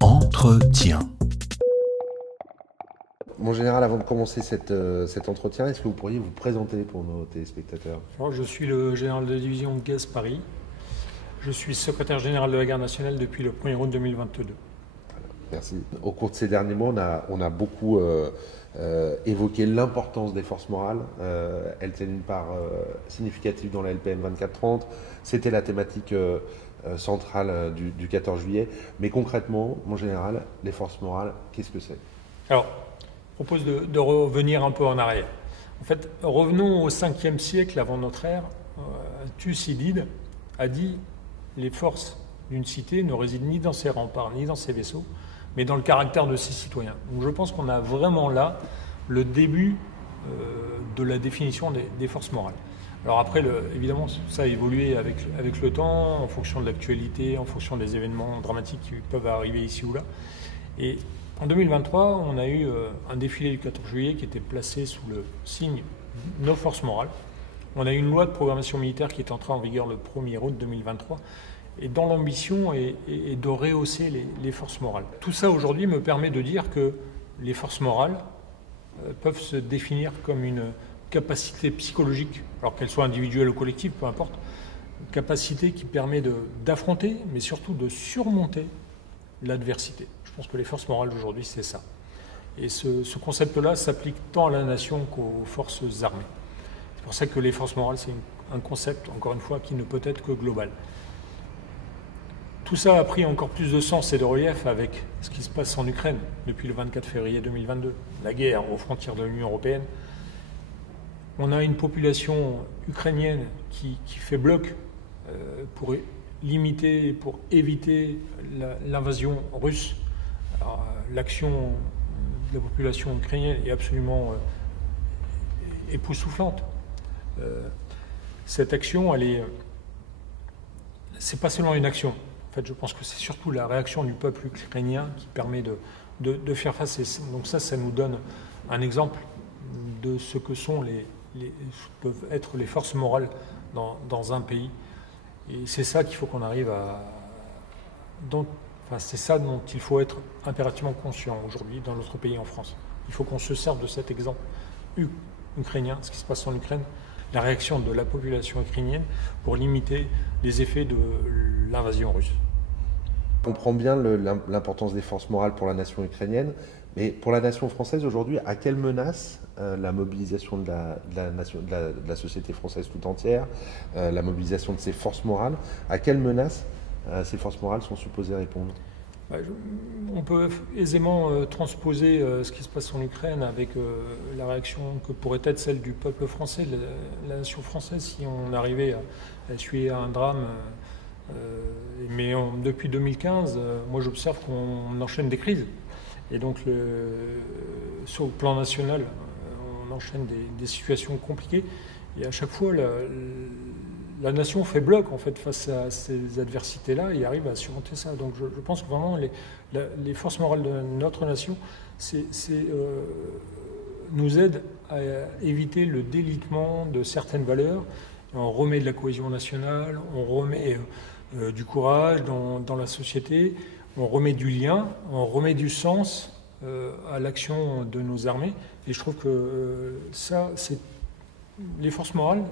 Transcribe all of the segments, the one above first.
Entretien. Mon général, avant de commencer cet entretien, est-ce que vous pourriez vous présenter pour nos téléspectateurs? Alors, je suis le général de division de Gaz Paris. Je suis secrétaire général de la Garde nationale depuis le 1er août 2022. Merci. Au cours de ces derniers mois, on a beaucoup évoqué l'importance des forces morales. Elles tiennent une part significative dans la LPM 2430. C'était la thématique centrale du 14 juillet. Mais concrètement, mon général, les forces morales, qu'est-ce que c'est? Alors, je propose de revenir un peu en arrière. En fait, revenons au 5e siècle avant notre ère. Thucydide a dit « Les forces d'une cité ne résident ni dans ses remparts, ni dans ses vaisseaux, mais dans le caractère de ses citoyens. » Donc je pense qu'on a vraiment là le début de la définition des forces morales. Alors après, évidemment, ça a évolué avec le temps, en fonction de l'actualité, en fonction des événements dramatiques qui peuvent arriver ici ou là. Et en 2023, on a eu un défilé du 14 juillet qui était placé sous le signe « Nos forces morales ». On a eu une loi de programmation militaire qui est entrée en vigueur le 1er août 2023 et dont l'ambition est de rehausser les forces morales. Tout ça aujourd'hui me permet de dire que les forces morales peuvent se définir comme une capacité psychologique, alors qu'elle soit individuelle ou collective, peu importe, une capacité qui permet d'affronter, mais surtout de surmonter l'adversité. Je pense que les forces morales aujourd'hui, c'est ça. Et ce concept-là s'applique tant à la nation qu'aux forces armées. C'est pour ça que les forces morales, c'est un concept, encore une fois, qui ne peut être que global. Tout ça a pris encore plus de sens et de relief avec ce qui se passe en Ukraine depuis le 24 février 2022, la guerre aux frontières de l'Union européenne. On a une population ukrainienne qui fait bloc pour limiter, pour éviter l'invasion russe. L'action de la population ukrainienne est absolument époustouflante. Cette action, c'est pas seulement une action. En fait, je pense que c'est surtout la réaction du peuple ukrainien qui permet de faire face. Et donc ça nous donne un exemple de ce que peuvent être les forces morales dans un pays. Et c'est ça qu'il faut qu'on arrive à... c'est ça dont il faut être impérativement conscient aujourd'hui dans notre pays en France. Il faut qu'on se serve de cet exemple ukrainien, ce qui se passe en Ukraine, la réaction de la population ukrainienne pour limiter les effets de l'invasion russe. On comprend bien l'importance des forces morales pour la nation ukrainienne, mais pour la nation française aujourd'hui, à quelle menace la mobilisation de la société française tout entière, la mobilisation de ces forces morales, à quelle menace ces forces morales sont supposées répondre? On peut aisément transposer ce qui se passe en Ukraine avec la réaction que pourrait être celle du peuple français, de la nation française, si on arrivait à essuyer un drame. Mais depuis 2015, moi j'observe qu'on enchaîne des crises. Et donc sur le plan national, on enchaîne des situations compliquées. Et à chaque fois, la nation fait bloc en fait face à ces adversités-là et arrive à surmonter ça. Donc je pense que vraiment les forces morales de notre nation nous aident à éviter le délitement de certaines valeurs. On remet de la cohésion nationale, on remet du courage dans la société, on remet du lien, on remet du sens à l'action de nos armées. Et je trouve que les forces morales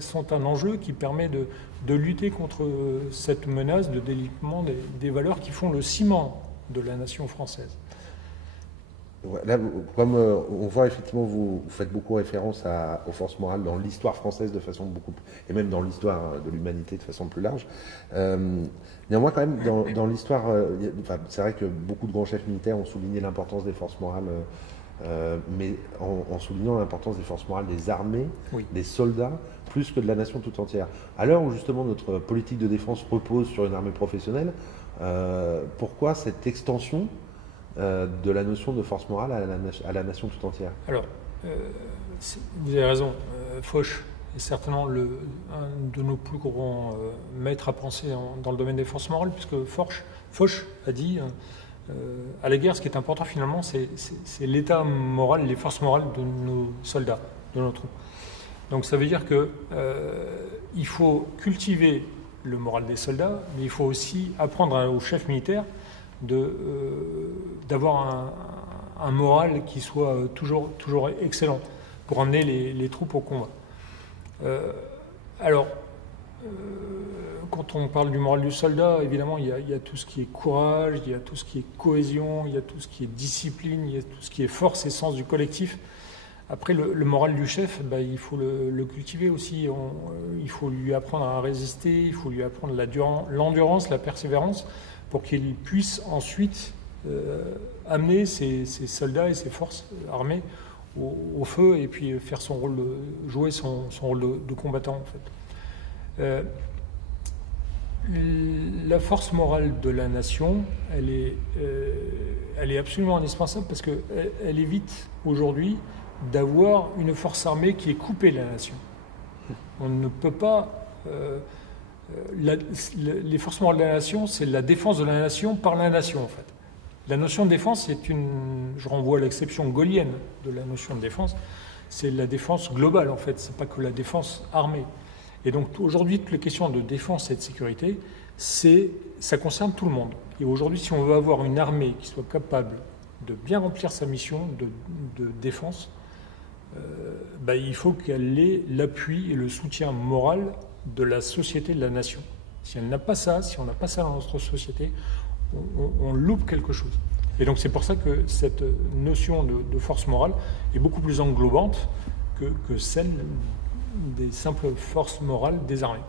sont un enjeu qui permet de lutter contre cette menace de délitement des valeurs qui font le ciment de la nation française. Là, comme on voit effectivement, vous faites beaucoup référence aux forces morales dans l'histoire française de façon et même dans l'histoire de l'humanité de façon plus large. Néanmoins, quand même, dans l'histoire, c'est vrai que beaucoup de grands chefs militaires ont souligné l'importance des forces morales, mais en soulignant l'importance des forces morales des armées, oui, des soldats, plus que de la nation tout entière. À l'heure où justement notre politique de défense repose sur une armée professionnelle, pourquoi cette extension de la notion de force morale à la nation tout entière? Alors, vous avez raison. Foch est certainement un de nos plus grands maîtres à penser dans le domaine des forces morales, puisque Foch a dit à la guerre, ce qui est important finalement, c'est l'état moral, les forces morales de nos soldats, de nos troupes. Donc ça veut dire qu'il faut cultiver le moral des soldats, mais il faut aussi apprendre aux chefs militaires d'avoir un moral qui soit toujours excellent pour amener les troupes au combat. Quand on parle du moral du soldat, évidemment, il y a tout ce qui est courage, il y a tout ce qui est cohésion, il y a tout ce qui est discipline, il y a tout ce qui est force et sens du collectif. Après, le moral du chef, il faut le cultiver aussi. Il faut lui apprendre à résister, il faut lui apprendre l'endurance, la persévérance, pour qu'il puisse ensuite amener ses soldats et ses forces armées au feu et puis faire jouer son rôle de combattant, en fait. La force morale de la nation, elle est absolument indispensable parce qu'elle évite aujourd'hui d'avoir une force armée qui est coupée de la nation. On ne peut pas... les forces morales de la nation, c'est la défense de la nation par la nation, en fait. La notion de défense, je renvoie à l'exception gaulienne de la notion de défense, c'est la défense globale, en fait, c'est pas que la défense armée. Et donc aujourd'hui, toutes les questions de défense et de sécurité, ça concerne tout le monde. Et aujourd'hui, si on veut avoir une armée qui soit capable de bien remplir sa mission de défense, il faut qu'elle ait l'appui et le soutien moral de la société, de la nation. Si elle n'a pas ça, si on n'a pas ça dans notre société, on loupe quelque chose. Et donc c'est pour ça que cette notion de force morale est beaucoup plus englobante que celle des simples forces morales des armées.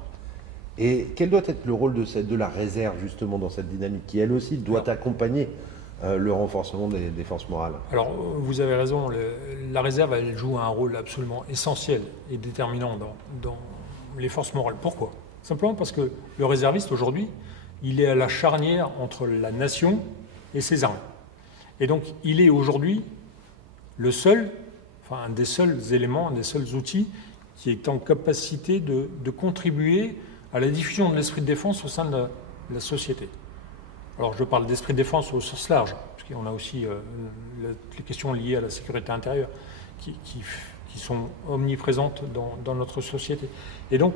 Et quel doit être le rôle de la réserve justement dans cette dynamique qui elle aussi doit accompagner le renforcement des forces morales? Alors vous avez raison, la réserve elle joue un rôle absolument essentiel et déterminant dans les forces morales. Pourquoi? Simplement parce que le réserviste aujourd'hui, il est à la charnière entre la nation et ses armées. Et donc il est aujourd'hui un des seuls éléments, un des seuls outils qui est en capacité de contribuer à la diffusion de l'esprit de défense au sein de la société. Alors je parle d'esprit de défense au sens large, parce qu'on a aussi les questions liées à la sécurité intérieure qui sont omniprésentes dans notre société. Et donc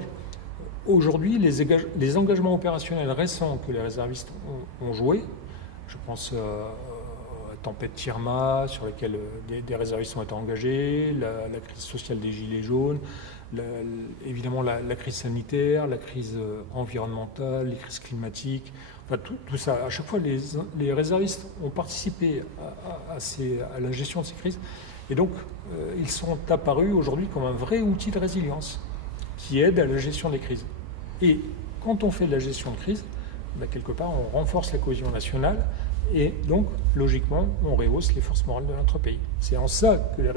aujourd'hui, les engagements opérationnels récents que les réservistes ont joués, je pense à Tempête Tirma, sur laquelle des réservistes ont été engagés, la crise sociale des Gilets jaunes, évidemment la crise sanitaire, la crise environnementale, les crises climatiques, enfin, tout ça. À chaque fois, les réservistes ont participé à la gestion de ces crises. Et donc, ils sont apparus aujourd'hui comme un vrai outil de résilience qui aide à la gestion des crises. Et quand on fait de la gestion de crise, quelque part, on renforce la cohésion nationale et donc, logiquement, on rehausse les forces morales de notre pays. C'est en ça que les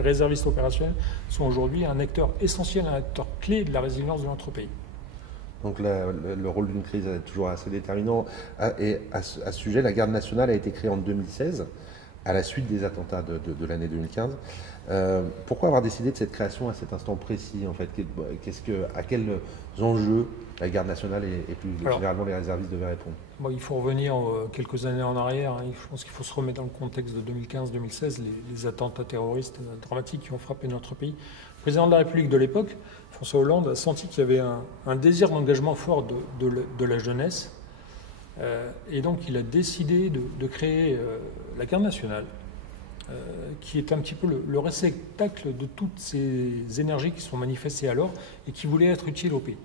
réservistes opérationnels sont aujourd'hui un acteur essentiel, un acteur clé de la résilience de notre pays. Donc le rôle d'une crise est toujours assez déterminant. Et à ce sujet, la garde nationale a été créée en 2016, à la suite des attentats de l'année 2015. Pourquoi avoir décidé de cette création à cet instant précis, en fait? À quels enjeux la garde nationale et plus généralement les réservistes devaient répondre? Il faut revenir quelques années en arrière. Je pense qu'il faut se remettre dans le contexte de 2015-2016, les attentats terroristes dramatiques qui ont frappé notre pays. Le président de la République de l'époque, François Hollande, a senti qu'il y avait un désir d'engagement fort de la jeunesse. Et donc il a décidé de créer la garde nationale, qui est un petit peu le réceptacle de toutes ces énergies qui sont manifestées alors et qui voulaient être utiles au pays.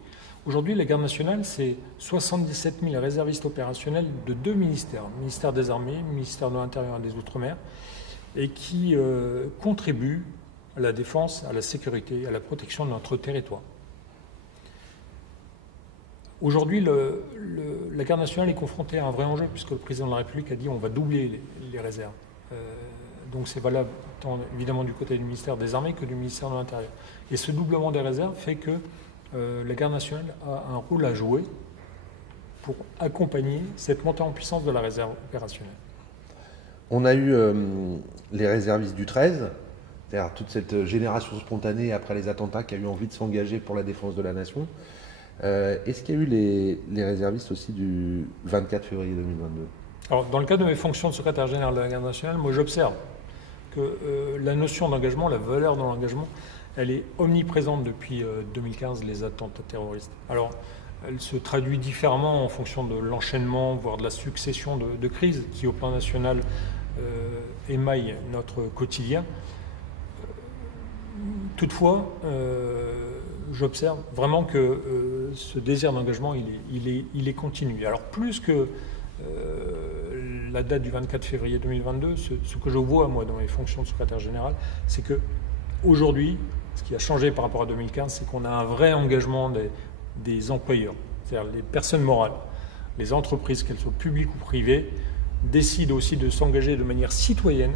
Aujourd'hui, la garde nationale, c'est 77 000 réservistes opérationnels de 2 ministères, le ministère des Armées, le ministère de l'Intérieur et des Outre-mer, et qui contribuent à la défense, à la sécurité, à la protection de notre territoire. Aujourd'hui, la garde nationale est confrontée à un vrai enjeu, puisque le président de la République a dit qu'on va doubler les réserves. Donc c'est valable tant évidemment du côté du ministère des Armées que du ministère de l'Intérieur. Et ce doublement des réserves fait que la garde nationale a un rôle à jouer pour accompagner cette montée en puissance de la réserve opérationnelle. On a eu les réservistes du 13, c'est-à-dire toute cette génération spontanée après les attentats qui a eu envie de s'engager pour la défense de la nation. Est-ce qu'il y a eu les réservistes aussi du 24 février 2022 ? Alors, dans le cadre de mes fonctions de secrétaire général de la garde nationale, moi j'observe que la notion d'engagement, la valeur de l'engagement, elle est omniprésente depuis 2015, les attentats terroristes. Alors, elle se traduit différemment en fonction de l'enchaînement, voire de la succession de crises qui, au plan national, émaillent notre quotidien. Toutefois, j'observe vraiment que ce désir d'engagement, il est continu. Alors plus que la date du 24 février 2022, ce que je vois, moi, dans les fonctions de secrétaire général, c'est qu'aujourd'hui, ce qui a changé par rapport à 2015, c'est qu'on a un vrai engagement des employeurs, c'est-à-dire les personnes morales, les entreprises, qu'elles soient publiques ou privées, décident aussi de s'engager de manière citoyenne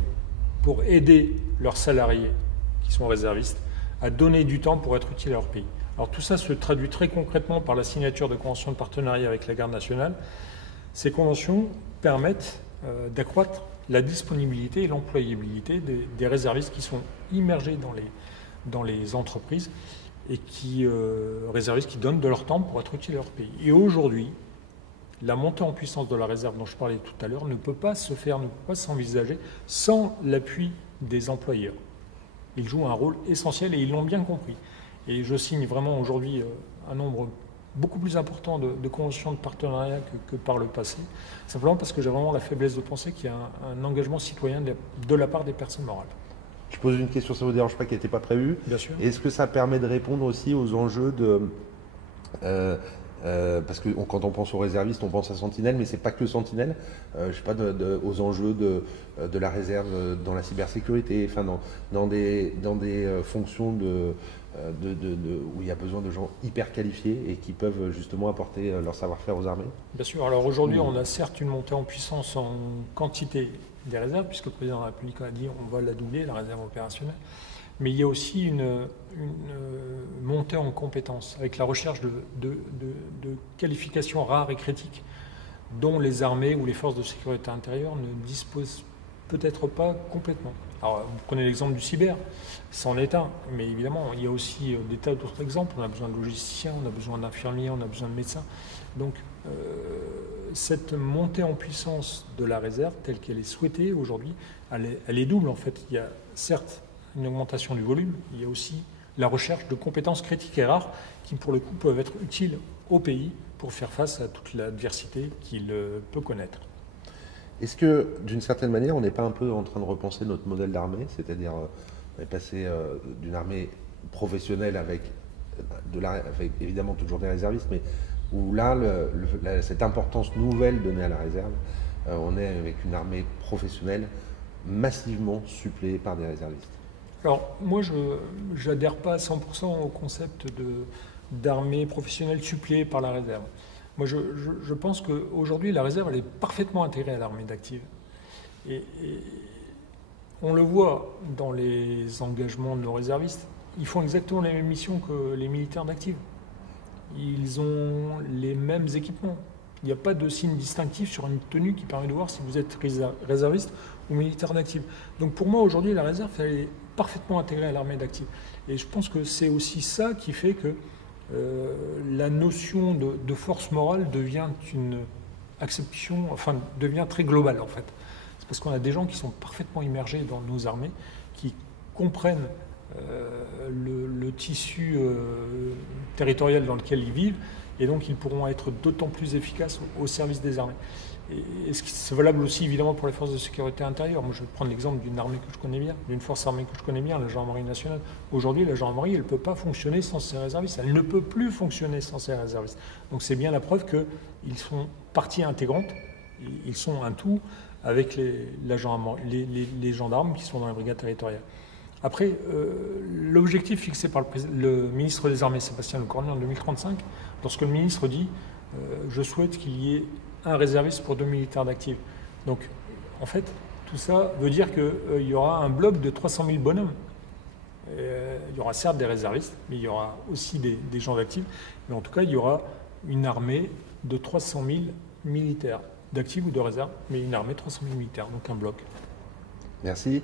pour aider leurs salariés, qui sont réservistes, à donner du temps pour être utiles à leur pays. Alors tout ça se traduit très concrètement par la signature de conventions de partenariat avec la Garde nationale. Ces conventions permettent d'accroître la disponibilité et l'employabilité des réservistes qui sont immergés dans les entreprises et réservistes qui donnent de leur temps pour être utiles à leur pays. Et aujourd'hui, la montée en puissance de la réserve dont je parlais tout à l'heure ne peut pas se faire, ne peut pas s'envisager sans l'appui des employeurs. Ils jouent un rôle essentiel et ils l'ont bien compris. Et je signe vraiment aujourd'hui un nombre beaucoup plus important de conventions de partenariat que par le passé, simplement parce que j'ai vraiment la faiblesse de penser qu'il y a un engagement citoyen de la part des personnes morales. Je pose une question, ça ne vous dérange pas, qui n'était pas prévue. Bien sûr. Est-ce que ça permet de répondre aussi aux enjeux de... parce que quand on pense aux réservistes, on pense à Sentinelle, mais c'est pas que Sentinelle. Je sais pas, aux enjeux de la réserve dans la cybersécurité, enfin dans des fonctions où il y a besoin de gens hyper qualifiés et qui peuvent justement apporter leur savoir-faire aux armées. Bien sûr. Alors aujourd'hui, on a certes une montée en puissance en quantité des réserves, puisque le président de la République a dit on va la doubler, la réserve opérationnelle. Mais il y a aussi une montée en compétences, avec la recherche de qualifications rares et critiques, dont les armées ou les forces de sécurité intérieure ne disposent peut-être pas complètement. Alors, vous prenez l'exemple du cyber, c'en est un, mais évidemment, il y a aussi des tas d'autres exemples. On a besoin de logisticiens, on a besoin d'infirmiers, on a besoin de médecins. Donc, cette montée en puissance de la réserve, telle qu'elle est souhaitée aujourd'hui, elle est double en fait. Il y a certes une augmentation du volume, il y a aussi la recherche de compétences critiques et rares qui, pour le coup, peuvent être utiles au pays pour faire face à toute l'adversité qu'il peut connaître. Est-ce que, d'une certaine manière, on n'est pas un peu en train de repenser notre modèle d'armée, c'est-à-dire on est passé d'une armée professionnelle avec évidemment toujours des réservistes, mais où là, cette importance nouvelle donnée à la réserve, on est avec une armée professionnelle massivement suppléée par des réservistes. Alors, moi, je n'adhère pas à 100% au concept d'armée professionnelle suppléée par la réserve. Moi, je pense qu'aujourd'hui, la réserve, elle est parfaitement intégrée à l'armée d'active. Et on le voit dans les engagements de nos réservistes, ils font exactement les mêmes missions que les militaires d'active. Ils ont les mêmes équipements. Il n'y a pas de signe distinctif sur une tenue qui permet de voir si vous êtes réserviste ou militaire d'active. Donc pour moi, aujourd'hui, la réserve, elle est parfaitement intégrée à l'armée d'active. Et je pense que c'est aussi ça qui fait que la notion de force morale devient une acception, enfin devient très globale en fait. C'est parce qu'on a des gens qui sont parfaitement immergés dans nos armées, qui comprennent le tissu territorial dans lequel ils vivent, et donc ils pourront être d'autant plus efficaces au service des armées. Et c'est valable aussi évidemment pour les forces de sécurité intérieure. Moi je vais prendre l'exemple d'une armée que je connais bien, d'une force armée que je connais bien, la gendarmerie nationale. Aujourd'hui la gendarmerie elle ne peut pas fonctionner sans ses réservistes, elle ne peut plus fonctionner sans ses réservistes. Donc c'est bien la preuve qu'ils sont partie intégrante, ils sont un tout avec les gendarmes qui sont dans les brigades territoriales. Après, l'objectif fixé par le ministre des Armées, Sébastien Lecornu, en 2035, lorsque le ministre dit « je souhaite qu'il y ait un réserviste pour 2 militaires d'active ». Donc, en fait, tout ça veut dire qu'il y aura un bloc de 300 000 bonhommes. Il y aura certes des réservistes, mais il y aura aussi des gens d'actifs. Mais en tout cas, il y aura une armée de 300 000 militaires d'actifs ou de réserve, mais une armée de 300 000 militaires, donc un bloc. Merci.